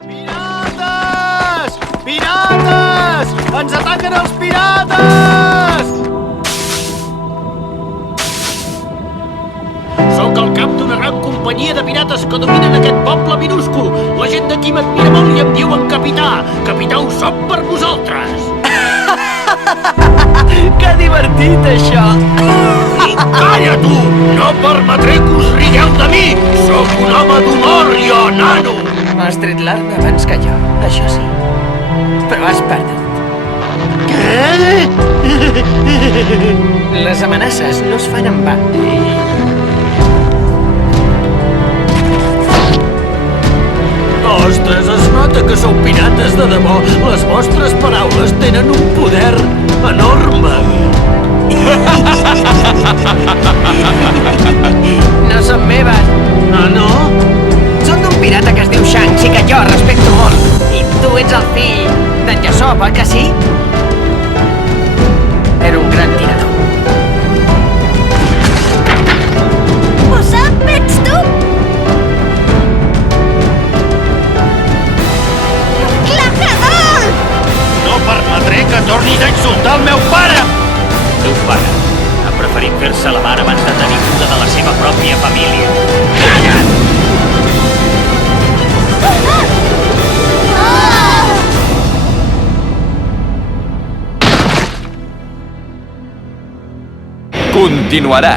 Pirates! Pirates! Ens ataquen els pirates! Sóc el cap d'una gran companyia de pirates que dominen aquest poble minúscul. La gent d'aquí m'admira molt i em diuen capità. Capità ho soc per vosaltres. Que divertit, això! I calla, tu! No permetré que us rigueu de mi! Sóc un home d'honor, jo, nano! Has tret l'arma abans que jo, això sí. Però has perdut. Què? Les amenaces no es fan en va. Ostres, es nota que sou pirates de debò. Les vostres paraules tenen un poder enorme. No són meves. Ah, no? Són d'un pirata que es diu Shanks i que jo respecto molt. I tu ets el fill d'en Yasop, oi que sí? Era un gran tirador. Usopp, ets tu? Gladiador! No permetré que tornis a insultar el meu pare! El teu pare ha preferit fer-se la mar abans de tenir cura de la seva pròpia família. Calla't! Continuarà.